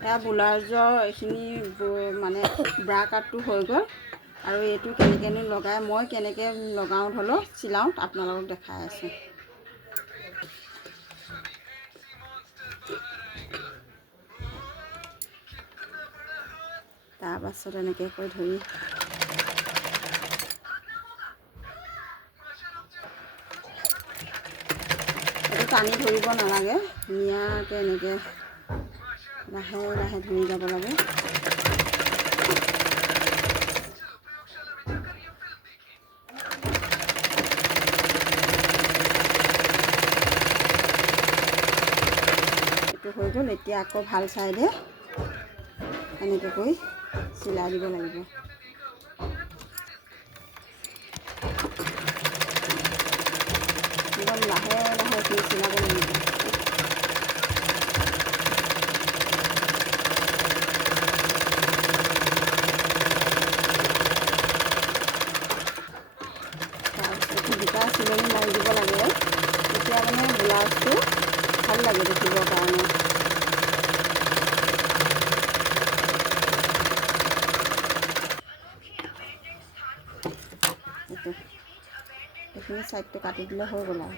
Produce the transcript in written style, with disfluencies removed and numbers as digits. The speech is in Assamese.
এয়া ব্লাউজৰ এইখিনি মানে ব্ৰা কাটটো হৈ গ'ল আৰু এইটো কেনেকৈনো লগাই মই কেনেকৈ লগাওঁ ধৰি লওক চিলাওঁ আপোনালোকক দেখাই আছোঁ। তাৰপাছত এনেকৈ কৰি ধৰি এইটো টানি ধৰিব নালাগে, ধুনীয়াকৈ এনেকৈ লাহে লাহে ধৰি যাব লাগে। এইটো হৈ গ'ল। এতিয়া আকৌ ভাল চাইডে এনেকৈ কৰি চিলাই দিব লাগিব। একদম লাহে লাহে এইখিনি চিলাব লাগিব। তাৰপিছত দুটা চিলনি মাৰি দিব লাগে, তেতিয়া মানে ব্লাউজটো ভাল লাগে দেখিবৰ কাৰণে। এইখিনি ছাইডটো কাটি দিলে হৈ গ'ল আৰু।